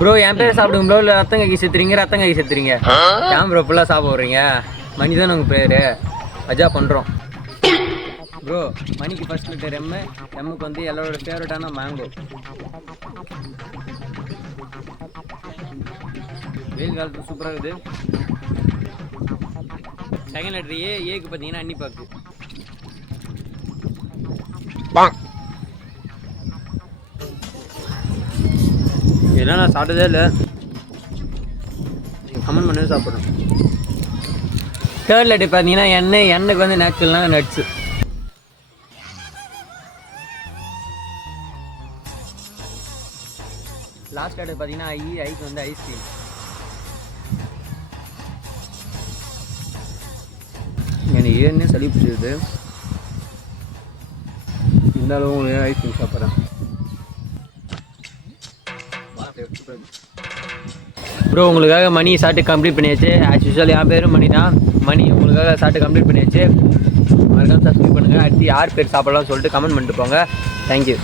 Bro என் பேர் சாப்பிடுங்க bro. இல்லை ரத்தம் கைக்கு செத்துறீங்க. ஏன் ப்ரோ ஃபுல்லாக சாப்பிட விட்றீங்க? மணி தானே உங்கள் பேர். மஜா பண்ணுறோம் ப்ரோ. மணிக்கு ஃபர்ஸ்ட் லிட்டர் எம்முக்கு வந்து எல்லாரோட ஃபேவரட்டான மேங்கோ. வெயில் காலத்து சூப்பராக இருக்குது. செகண்ட் லெட்டர் ஏக்கு பார்த்தீங்கன்னா அன்னிப்பாக்கு. இதெல்லாம் நான் சாப்பிட்டதே இல்லை. கமெண்ட் பண்ணவே சாப்பிட்றேன். தேர்ட் லெட்டர் பார்த்தீங்கன்னா எண்ணெய்க்கு வந்து நேச்சுரல்னா நட்ஸு. லாஸ்ட் லெட்டர் பார்த்தீங்கன்னா ஐக்கு வந்து ஐஸ்கிரீம். எனக்கு ஏன்னே சளி பிடிச்சிருது. இருந்தாலும் ஐஸ்கிரீம் சாப்பிட்றேன். ப்ரோ உங்களுக்காக மணி சாப்பிட்டு கம்ப்ளீட் பண்ணியாச்சு. ஆஸ் யூஸ்வல் என் பேரும் மணி தான். மணி உங்களுக்காக சாப்பிட்டு கம்ப்ளீட் பண்ணியாச்சு. மறக்காம சப்ஸ்கிரைப் பண்ணுங்கள். அடுத்து யார் பேர் சாப்பிடலாம்னு சொல்லிட்டு கமெண்ட் பண்ணிட்டு போங்க. தேங்க்யூ.